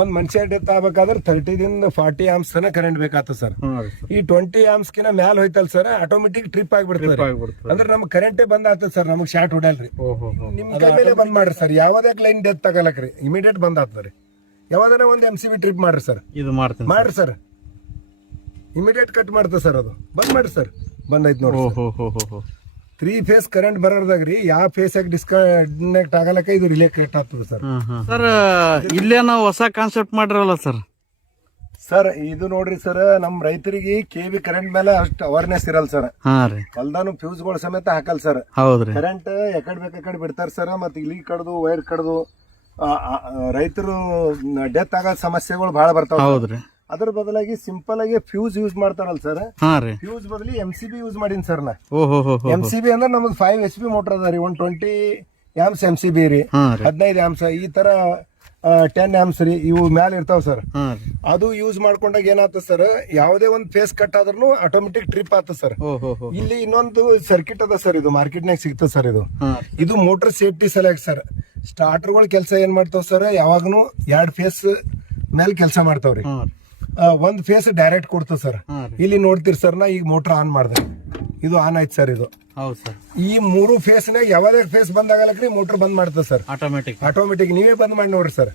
ಒಂದ್ ಮನುಷ್ಯ ಡೆತ್ ಆಗ್ಬೇಕಾದ್ರೆ 30 ದಿಂದ 40 ಆಮ್ಸ್ ತನ ಕರೆಂಟ್ ಬೇಕಾಗ್ತದೆ ಸರ್. ಈ 20 ಆಮ್ಸ್ ಕಿನ ಮ್ಯಾಲ ಹೋಯ್ತಲ್ ಸರ್, ಆಟೋಮೆಟಿಕ್ ಟ್ರಿಪ್ ಆಗ್ಬಿಡ್ತದೆ. ಅಂದ್ರೆ ನಮ್ಗೆ ಕರೆಂಟೇ ಬಂದ್ ಆಗ್ತದೆ ಸರ್, ನಮಗ್ ಶಾರ್ಟ್ ಹೊಡಲ್ರಿ. ನಿಮ್ ಕೈ ಮೇಲೆ ಬಂದ್ ಮಾಡ್ರಿ ಸರ್, ಯಾವ್ದೇ ಲೈನ್ ಡೆತ್ ತಗಲಕ್ರಿ ಇಮಿಡಿಯೇಟ್ ಬಂದ್ ಆಗ್ತದ್ರಿ. ಯಾವ್ದಾರ ಒಂದ್ MCB ಟ್ರಿಪ್ ಮಾಡ್ರಿ ಸರ್, ಇದು ಮಾಡ್ರಿ ಸರ್, ಇಮಿಡಿಯೇಟ್ ಕಟ್ ಮಾಡ್ತದೆ ಸರ್. ಅದು ಬಂದ್ ಮಾಡ್ರಿ ಸರ್, ಬಂದೈತ್ ನೋಡಿ. 3 ಫೇಸ್ ಕರೆಂಟ್ ಬರೋದಾಗ್ರಿ ಯಾವ ಫೇಸ್ ಡಿಸ್ಕನೆಕ್ಟ್ ಆಗಲಕ್ಕ ಇದು ರಿಲೇ ಕಟ್ ಆಗ್ತದೆ ಸರ್. ಸರ್ ಇಲ್ಲೇ ನಾವು ಹೊಸ ಕಾನ್ಸೆಪ್ಟ್ ಮಾಡಿರಲ್ಲ ಸರ್. ಸರ್ ಇದು ನೋಡ್ರಿ ಸರ್, ನಮ್ ರೈತರಿಗೆ KV ಕರೆಂಟ್ ಮೇಲೆ ಅಷ್ಟು ಅವೇರ್ನೆಸ್ ಇರಲ್ಲ ಸರ್. ಹೊಲ್ದಾನು ಫ್ಯೂಸ್ಗಳು ಸಮೇತ ಹಾಕಲ್ ಸರ್. ಹೌದ್ರಿ, ಕರೆಂಟ್ ಎಕಡ್ ಬೇಕಡೆ ಬಿಡ್ತಾರ ಸರ್. ಮತ್ತೆ ಇಲ್ಲಿ ಕಡ್ದು ವೈರ್ ಕಡ್ದು ರೈತರು ಡೆತ್ ಆಗೋ ಸಮಸ್ಯೆಗಳು ಬಹಳ ಬರ್ತಾವ. ಹೌದ್ರಿ, ಅದ್ರ ಬದಲಾಗಿ ಸಿಂಪಲ್ ಆಗಿ ಫ್ಯೂಸ್ ಯೂಸ್ ಮಾಡ್ತಾರಲ್ಲ ಸರ್, ಫ್ಯೂಸ್ ಬದಲಿ MCB ಯೂಸ್ ಮಾಡೀನಿ ಸರ್ ನಾ. MCB ಅಂದ್ರೆ ನಮ್ದು 5 HP ಮೋಟರ್ ಅದ ರೀ, 120 ಆಮ್ಸ್ MCB ರೀ, 15 ಆಮ್ಸ್, ಈ ತರ 10 ಆಮ್ಸ್ ರೀ, ಇವು ಮ್ಯಾಲ ಇರ್ತಾವ ಸರ್. ಅದು ಯೂಸ್ ಮಾಡ್ಕೊಂಡಾಗ ಏನಾಗ್ತದೆ ಸರ್, ಯಾವುದೇ ಒಂದ್ ಫೇಸ್ ಕಟ್ ಆದ್ರೂ ಆಟೋಮೆಟಿಕ್ ಟ್ರಿಪ್ ಆಗ್ತದೆ ಸರ್. ಇಲ್ಲಿ ಇನ್ನೊಂದು ಸರ್ಕಿಟ್ ಅದ ಸರ್, ಇದು ಮಾರ್ಕೆಟ್ನಾಗ ಸಿಗ್ತದೆ ಸರ್. ಇದು ಮೋಟರ್ ಸೇಫ್ಟಿ ಸಲುವಾಗಿ ಸರ್. ಸ್ಟಾರ್ಟರ್ಗಳ ಕೆಲಸ ಏನ್ ಮಾಡ್ತಾವ ಸರ್, ಯಾವಾಗನು 2 ಫೇಸ್ ಮೇಲೆ ಕೆಲಸ ಮಾಡ್ತಾವ್ರಿ. ಒಂದ್ ಫೇಸ್ ಡೈರೆಕ್ಟ್ ಕೊಡ್ತದೆ ಸರ್. ಇಲ್ಲಿ ನೋಡ್ತೀರಿ ಸರ್, ನಾ ಈಗ ಮೋಟರ್ ಆನ್ ಮಾಡಿದೆ, ಇದು ಆನ್ ಆಯ್ತು ಸರ್. ಇದು ಈ 3 ಫೇಸ್ ನಾಗ ಯಾವ್ದೇ ಫೇಸ್ ಬಂದ್ ಆಗಲಕ್ರಿ ಮೋಟರ್ ಬಂದ್ ಮಾಡ್ತದೆ ಸರ್, ಆಟೋಮೆಟಿಕ್. ನೀವೇ ಬಂದ್ ಮಾಡಿ ನೋಡ್ರಿ ಸರ್.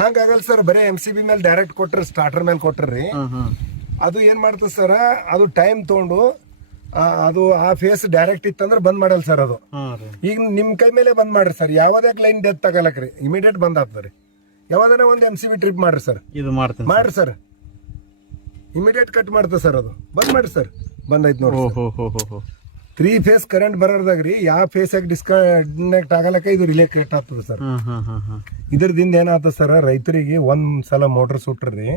ಹಂಗಾಗಲ್ಲ ಸರ್, ಬರೀ MCB ಮೇಲೆ ಡೈರೆಕ್ಟ್ ಕೊಟ್ರಿ, ಸ್ಟಾರ್ಟರ್ ಮೇಲೆ ಕೊಟ್ರಿ, ಅದು ಏನ್ ಮಾಡ್ತದೆ ಸರ್, ಅದು ಟೈಮ್ ತಗೊಂಡು ಅದು ಆ ಫೇಸ್ ಡೈರೆಕ್ಟ್ ಇತ್ತಂದ್ರೆ ಬಂದ್ ಮಾಡಲ್ಲ ಸರ್. ಅದು ಈಗ ನಿಮ್ ಕೈ ಮೇಲೆ ಬಂದ್ ಮಾಡ್ರಿ ಸರ್, ಯಾವ್ದೇ ಲೈನ್ ಡೆತ್ ತಗಲಕ್ರಿ ಇಮಿಡಿಯೇಟ್ ಬಂದ್ ಆಗ್ತದ್ರಿ. ಯಾವ್ದಾರ ಒಂದ್ MCB ಟ್ರಿಪ್ ಮಾಡ್ರಿ ಸರ್, ಇದು ಮಾಡ್ರಿ ಸರ್, ಇಮಿಡಿಯೇಟ್ ಕಟ್ ಮಾಡ್ತದೆ ಸರ್. ಅದು ಬಂದ್ ಮಾಡ್ರಿ ಸರ್, ಬಂದೈತ್ ನೋಡಿ. 3 ಫೇಸ್ ಕರೆಂಟ್ ಬರೋದಾಗ್ರಿ ಯಾವ ಫೇಸ್ ಡಿಸ್ಕನೆಕ್ಟ್ ಆಗಲಕ್ಕ ಇದು ರಿಲೇ ಕಟ್ ಆಗ್ತದೆ ಸರ್. ಇದ್ರದಿಂದ ಏನಾಗ್ತದೆ ಸರ್, ರೈತರಿಗೆ ಒಂದ್ ಸಲ ಮೋಟರ್ ಸುಟ್ರಿ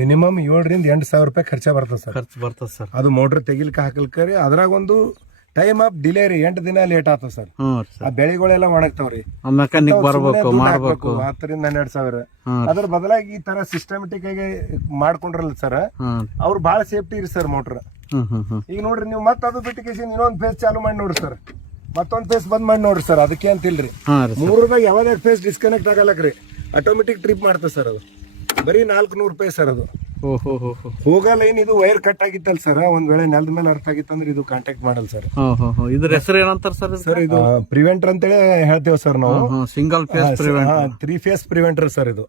ಮಿನಿಮಮ್ 7 ರಿಂದ 8 ಸಾವಿರ ರೂಪಾಯಿ ಖರ್ಚ ಬರ್ತದೆ ಸರ್. ಅದು ಮೋಟರ್ ತೆಗಿಲಿಕ್ಕೆ ಹಾಕಲ್ಕರಿ ಅದ್ರಾಗ ಒಂದು ಟೈಮ್ ಆಫ್ ಡಿಲೇ ರೀ, 8 ದಿನ ಲೇಟ್ ಆಗ್ತದೆ ಸರ್. ಆ ಬೆಳೆಗಳೆಲ್ಲ ಒಣಗ್ತಾವ್ರಿ, ಮೆಕ್ಯಾನಿಕ್ ಬರ್ಬೇಕು, 10 ರಿಂದ 12 ಸಾವಿರ. ಅದ್ರ ಬದಲಾಗಿ ಈ ತರ ಸಿಸ್ಟಮೆಟಿಕ್ ಆಗಿ ಮಾಡ್ಕೊಂಡ್ರಲ್ಲ ಸರ್, ಅವ್ರು ಬಹಳ ಸೇಫ್ಟಿ ಇರಿ ಸರ್ ಮೋಟರ್. ಈಗ ನೋಡ್ರಿ ನೀವು ಮತ್ತೆ ಅದು ಬಿಟ್ಟು ಇನ್ನೊಂದ್ ಫೇಸ್ ಚಾಲು ಮಾಡಿ ನೋಡ್ರಿ ಸರ್, ಮತ್ತೊಂದ್ ಫೇಸ್ ಬಂದ್ ಮಾಡಿ ನೋಡ್ರಿ ಸರ್. ಅದಕ್ಕೆ ಅಂತಿಲ್ರಿ, 3ದಾಗ ಯಾವ್ದೇ ಫೇಸ್ ಡಿಸ್ಕನೆಕ್ಟ್ ಆಗಲಕ್ರಿ ಆಟೋಮೆಟಿಕ್ ಟ್ರಿಪ್ ಮಾಡ್ತದೆ ಸರ್. ಅದು ಬರೀ 400 ರೂಪಾಯಿ ಸರ್. ಅದು ಹೋಗ ಲೈನ್ ಇದು ವೈರ್ ಕಟ್ ಆಗಿತ್ತಲ್ಲ ಸರ್, ಒಂದ್ ವೇಳೆ ನೆಲದ ಮೇಲೆ ಅರ್ಥ ಆಗಿತ್ತಂದ್ರೆ ಇದು ಕಾಂಟ್ಯಾಕ್ಟ್ ಮಾಡಲ್ಲ ಸರ್. ಇದ್ರ ಹೆಸರು ಏನಂತಾರ ಸರ್? ಸರ್ ಇದು ಪ್ರಿವೆಂಟರ್ ಅಂತೇಳಿ ಹೇಳ್ತೇವೆ ಸರ್ ನಾವು. Single phase 3 phase preventer sir. ಇದು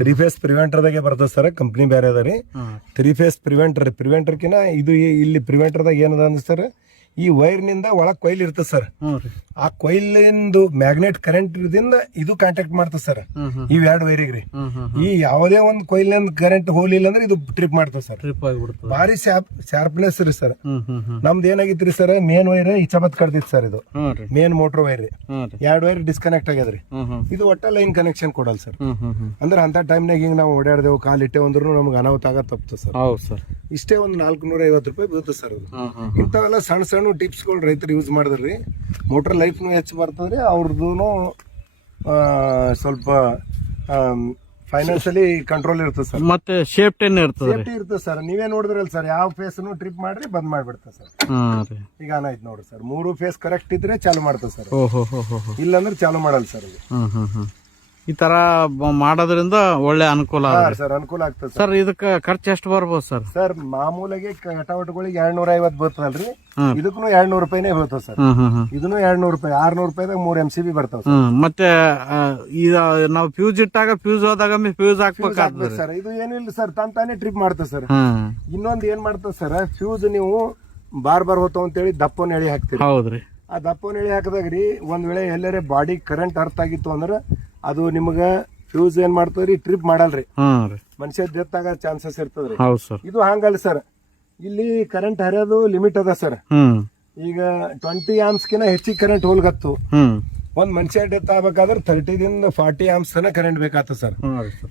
3 ಫೇಸ್ ಪ್ರಿವೆಂಟರ್ ದಾಗೆ ಬರ್ತದೆ ಸರ್, ಕಂಪ್ನಿ ಬೇರೆ ಅದ ರೀ. 3 ಫೇಸ್ ಪ್ರಿವೆಂಟರ್ ಕಿನ ಇದು ಇಲ್ಲಿ ಪ್ರಿವೆಂಟರ್ ದಾಗ ಏನದ ಅಂದ್ರೆ ಸರ್, ಈ ವೈರ್ ನಿಂದ ಒಳಗ್ ಕೊಯ್ಲ್ ಇರ್ತದೆ ಸರ್. ಆ ಕೊಯ್ಲಿಂದು ಮ್ಯಾಗ್ನೆಟ್ ಕರೆಂಟ್ ದಿಂದ ಇದು ಕಾಂಟ್ಯಾಕ್ಟ್ ಮಾಡ್ತದೆ ಸರ್, ಇವ್ 2 ವೈರಿಗ್ರಿ. ಈ ಯಾವುದೇ ಒಂದ್ ಕೊಯ್ಲಿಂದ ಕರೆಂಟ್ ಹೋಗ್ಲಿಲ್ಲ ಅಂದ್ರೆ ಇದು ಟ್ರಿಪ್ ಮಾಡ್ತದೆ ಸರ್. ಭಾರಿ ಶಾರ್ಪ್ನೆಸ್ ರೀ ಸರ್. ನಮ್ದು ಏನಾಗಿತ್ರಿ ಸರ್, ಮೇನ್ ವೈರ್ ಇಚ್ಛಾಬತ್ ಕಡ್ದಿತ್ತು ಸರ್. ಇದು ಮೇನ್ ಮೋಟರ್ ವೈರ್ ರೀ, 2 ವೈರ್ ಡಿಸ್ಕನೆಕ್ಟ್ ಆಗ್ಯದ್ರಿ. ಇದು ಒಟ್ಟ ಲೈನ್ ಕನೆಕ್ಷನ್ ಕೊಡಲ್ಲ ಸರ್. ಅಂದ್ರೆ ಅಂತ ಟೈಮ್ನಾಗ ಹಿಂಗ್ ನಾವು ಓಡಾಡ್ದೇವು, ಕಾಲ್ ಇಟ್ಟೇವ್ ಅಂದ್ರೂ ನಮ್ಗೆ ಅನಾಹುತ ಆಗ ತಪ್ತದೆ ಸರ್. ಇಷ್ಟೇ ಒಂದ್ 450 ರೂಪಾಯಿ ಬೀಳುತ್ತೆ ಸರ್. ಇಂಥವೆಲ್ಲ ಸಣ್ಣ ಸಣ್ಣ ಟಿಪ್ಸ್ ಗಳು ರೈತರು ಯೂಸ್ ಮಾಡಿದ್ರಿ ಮೋಟರ್ ಲೈಫ್ನು ಹೆಚ್ಚು ಬರ್ತದ್ರಿ, ಅವ್ರದ್ದು ಸ್ವಲ್ಪ ಫೈನಾನ್ಷಿಯಲಿ ಕಂಟ್ರೋಲ್ ಇರ್ತದೆ ಸರ್. ಮತ್ತೆ ಸೇಫ್ಟಿ ಇರ್ತದೆ ಸರ್. ನೀವೇ ನೋಡಿದ್ರಲ್ಲ ಸರ್, ಯಾವ ಫೇಸ್ ಟ್ರಿಪ್ ಮಾಡ್ರಿ ಬಂದ್ ಮಾಡ್ಬಿಡ್ತದೆ ಸರ್. ಈಗ ಆಯ್ತು ನೋಡ್ರಿ ಸರ್, 3 ಫೇಸ್ ಕರೆಕ್ಟ್ ಇದ್ರೆ ಚಾಲು ಮಾಡ್ತದೆ ಸರ್, ಇಲ್ಲಾಂದ್ರೆ ಚಾಲು ಮಾಡಲ್ಲ ಸರ್. ಈ ತರ ಮಾಡೋದ್ರಿಂದ ಒಳ್ಳೆ ಅನುಕೂಲ ಸರ್, ಅನುಕೂಲ ಆಗ್ತದೆ ಸರ್. ಇದಕ್ಕೆ ಖರ್ಚು ಎಷ್ಟು ಬರ್ಬೋದು ಸರ್? ಸರ್ ಮಾಮೂಲಾಗಿ ಕಟಾವಟಗಳಿಗೆ 250 ಬರ್ತದಲ್ರಿ, ಇದಕ್ಕೂ 200 ರೂಪಾಯಿನೇ ಬರ್ತದೆ ಸರ್. ಇದನ್ನು 200 ರೂಪಾಯಿ, 600 ರೂಪಾಯಿದಾಗ 3 MCB ಬರ್ತಾವ. ಮತ್ತೆ ನಾವು ಫ್ಯೂಸ್ ಇಟ್ಟಾಗ ಫ್ಯೂಸ್ ಹೋದಾಗ ಫ್ಯೂಸ್ ಹಾಕ್ಬೇಕಾಗ್ತದೆ ಸರ್. ಇದು ಏನಿಲ್ಲ ಸರ್, ತಾನೇ ಟ್ರಿಪ್ ಮಾಡ್ತದೆ ಸರ್. ಇನ್ನೊಂದ್ ಏನ್ ಮಾಡ್ತದೆ ಸರ್, ಫ್ಯೂಸ್ ನೀವು ಬಾರ್ ಹೋತಾವ ಅಂತೇಳಿ ದಪ್ಪನ ಎಳಿ ಹಾಕ್ತೀರಿ. ಹೌದ್ರಿ, ಆ ದಪ್ಪನ ಎಳಿ ಹಾಕದಾಗ್ರಿ ಒಂದ್ ವೇಳೆ ಎಲ್ಲರೇ ಬಾಡಿ ಕರೆಂಟ್ ಅರ್ಥ ಆಗಿತ್ತು ಅಂದ್ರೆ ಅದು ನಿಮ್ಗ ಫ್ಯೂಸ್ ಏನ್ ಮಾಡ್ತದ್ರಿ, ಟ್ರಿಪ್ ಮಾಡಲ್ರಿ, ಮನುಷ್ಯ ಡೆತ್ ಆಗೋ ಚಾನ್ಸಸ್ ಇರ್ತದ್ರಿ. ಇದು ಹಂಗಲ್ಲ ಸರ್, ಇಲ್ಲಿ ಕರೆಂಟ್ ಹರಿಯೋದು ಲಿಮಿಟ್ ಅದ ಸರ್. ಈಗ 20 ಆಮ್ಸ್ ಕಿನ ಹೆಚ್ಚಿಗೆ ಕರೆಂಟ್ ಹೋಲ್ಗತ್ತು. ಒಂದ್ ಮನುಷ್ಯ ಡೆತ್ ಆಗ್ಬೇಕಾದ್ರೆ 30 ದಿಂದ 40 ಆಮ್ಸ್ ತನ ಕರೆಂಟ್ ಬೇಕಾಗ್ತದೆ ಸರ್.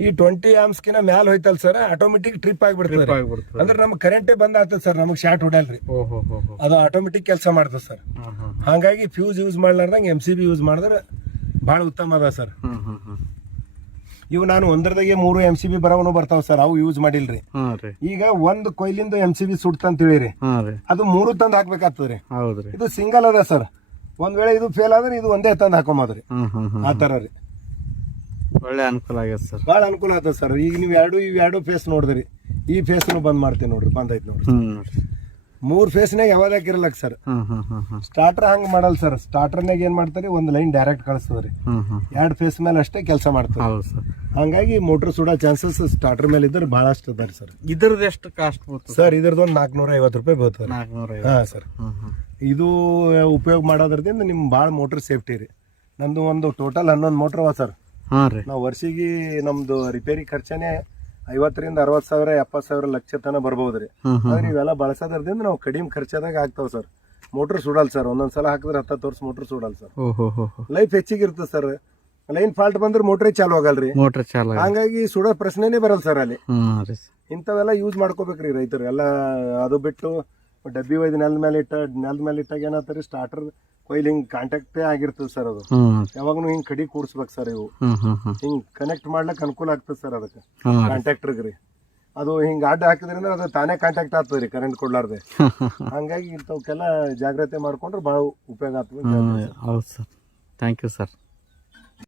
ಈ 20 ಆಮ್ಸ್ ಕಿನ ಮ್ಯಾಲ ಹೋಯ್ತಲ್ ಸರ್, ಆಟೋಮೆಟಿಕ್ ಟ್ರಿಪ್ ಆಗ್ಬಿಡ್ತದೆ. ಅಂದ್ರೆ ನಮ್ಗೆ ಕರೆಂಟೇ ಬಂದ್ ಆಗ್ತದೆ ಸರ್, ನಮಗ್ ಶಾರ್ಟ್ ಹೊಡಲ್ರಿ. ಅದು ಆಟೋಮೆಟಿಕ್ ಕೆಲಸ ಮಾಡ್ತದೆ ಸರ್. ಹಾಗಾಗಿ ಫ್ಯೂಸ್ ಯೂಸ್ ಮಾಡ್ಲಾರ್ದಂಗ MCB ಯೂಸ್ ಮಾಡಿದ್ರೆ ಬಹಳ ಉತ್ತಮ ಅದ ಸರ್. ಇವು ನಾನು ಒಂದರದಾಗೆ 3 MCB ಬರವನು ಬರ್ತಾವ ಸರ್, ಅವು ಯೂಸ್ ಮಾಡಿಲ್ರಿ. ಈಗ ಒಂದ್ ಕೊಯ್ಲಿಂದ MCB ಸುಡ್ತಂತ ಹೇಳಿರಿ, ಅದು 3 ತಂದ್ ಹಾಕ್ಬೇಕಾಗ್ತದ್ರಿ. ಇದು ಸಿಂಗಲ್ ಅದ ಸರ್. ಒಂದ್ ವೇಳೆ ಇದು ಫೇಲ್ ಆದ್ರೆ ಇದು ಒಂದೇ ತಂದ್ ಹಾಕೊಂಬದ್ರಿ, ಆ ತರ ರೀ. ಒಳ್ಳೆ ಅನುಕೂಲ ಆಗ್ಯದ ಸರ್. ಭಾಳ ಅನುಕೂಲ ಆಗ್ತದೆ ಸರ್. ಈಗ ನೀವು ಇವೆರಡು ಫೇಸ್ ನೋಡಿದ್ರಿ, ಈ ಫೇಸ್ನು ಬಂದ್ ಮಾಡ್ತೀನಿ ನೋಡ್ರಿ, ಬಂದೈತಿ ನೋಡ್ರಿ. ನೋಡ್ರಿ 3 ಫೇಸ್ನಾಗ ಯಾವಾಗ ಹಾಕಿರಲಕ್ ಸರ್. ಸ್ಟಾರ್ಟರ್ ಹಂಗ ಮಾಡಲ್ಲ ಸರ್. ಸ್ಟಾರ್ಟರ್ನಾಗ ಏನ್ ಮಾಡ್ತಾರೆ, ಒಂದು ಲೈನ್ ಡೈರೆಕ್ಟ್ ಕಳಿಸ್ತದ್ರಿ. 2 ಫೇಸ್ ಮೇಲೆ ಅಷ್ಟೇ ಕೆಲಸ ಮಾಡ್ತಾರೆ. ಹೌದು ಸರ್. ಹಂಗಾಗಿ ಮೋಟರ್ ಸುಡೋ ಚಾನ್ಸಸ್ ಸ್ಟಾರ್ಟರ್ ಮೇಲೆ ಇದ್ರೆ ಬಹಳಷ್ಟು ಅದಾರಿ ಸರ್. ಇದ್ರದ್ದು ಎಷ್ಟು ಕಾಸ್ಟ್ ಬರ್ತದೆ ಸರ್? ಇದ್ರದ್ದು ಒಂದು 450 ರೂಪಾಯಿ ಬರ್ತದೆ. 450. ಹಾ ಸರ್. ಇದು ಉಪಯೋಗ ಮಾಡೋದ್ರದಿಂದ ನಿಮ್ ಭಾಳ ಮೋಟರ್ ಸೇಫ್ಟಿ ರೀ. ನಂದು ಒಂದು ಟೋಟಲ್ 11 ಮೋಟರ್ ಅವ ಸರ್. ನಾವು ವರ್ಷಿಗೆ ನಮ್ದು ರಿಪೇರಿ ಖರ್ಚನೇ 50,000 60,000 70,000 ಲಕ್ಷ ತನ ಬರ್ಬೋದ್ರಿ. ಆದ್ರೆ ಇವೆಲ್ಲ ಬಳಸೋದ್ರದಿಂದ ನಾವು ಕಡಿಮೆ ಖರ್ಚದಾಗ ಆಗ್ತಾವ ಸರ್. Motor ಸುಡಲ್ sir. ಒಂದೊಂದ್ಸಲ ಹಾಕಿದ್ರೆ 10 ವರ್ಷ ಮೋಟರ್ ಸುಡಲ್ ಸರ್. ಲೈಫ್ ಹೆಚ್ಚಿಗೆ ಇರ್ತದೆ ಸರ್. ಲೈನ್ ಫಾಲ್ಟ್ ಬಂದ್ರೆ ಮೋಟ್ರೇ ಚಾಲು ಆಗಲ್ರಿ. ಮೋಟರ್ ಚಾಲು ಹಂಗಾಗಿ ಸುಡೋ ಪ್ರಶ್ನೆನೇ ಬರಲ್ಲ ಸರ್ ಅಲ್ಲಿ. ಇಂಥವೆಲ್ಲ ಯೂಸ್ ಮಾಡ್ಕೋಬೇಕ್ರಿ ರೈತರು ಎಲ್ಲ. ಅದು ಬಿಟ್ಟು ಡಬ್ಬಿ ಒಯ್ದು ನೆಲದ ಮೇಲೆ ಇಟ್ಟಾಗ ಏನಾಗ್ತಾರೆ, ಸ್ಟಾರ್ಟರ್ ಕೊಯ್ಲ್ ಹಿಂಗ್ ಕಾಂಟ್ಯಾಕ್ಟೇ ಆಗಿರ್ತದೆ ಸರ್. ಅದು ಯಾವಾಗನು ಹಿಂಗ್ ಕಡಿ ಕೂಡ್ಸ್ಬೇಕು ಸರ್. ಇವು ಹಿಂಗ್ ಕನೆಕ್ಟ್ ಮಾಡ್ಲಿಕ್ಕೆ ಅನುಕೂಲ ಆಗ್ತದೆ ಸರ್. ಅದಕ್ಕೆ ಕಾಂಟ್ಯಾಕ್ಟರ್ಗ್ರಿ ಅದು ಹಿಂಗ್ ಅಡ್ಡ ಹಾಕಿದ್ರಿಂದ ಅದು ತಾನೇ ಕಾಂಟ್ಯಾಕ್ಟ್ ಆಗ್ತದ್ರಿ ಕರೆಂಟ್ ಕೊಡ್ಲಾರ್ದೆ. ಹಂಗಾಗಿ ಇಂಥವಕ್ಕೆಲ್ಲ ಜಾಗ್ರತೆ ಮಾಡ್ಕೊಂಡ್ರೆ ಬಹಳ ಉಪಯೋಗ ಆಗ್ತದೆ. ಹೌದು ಸರ್. Thank you sir.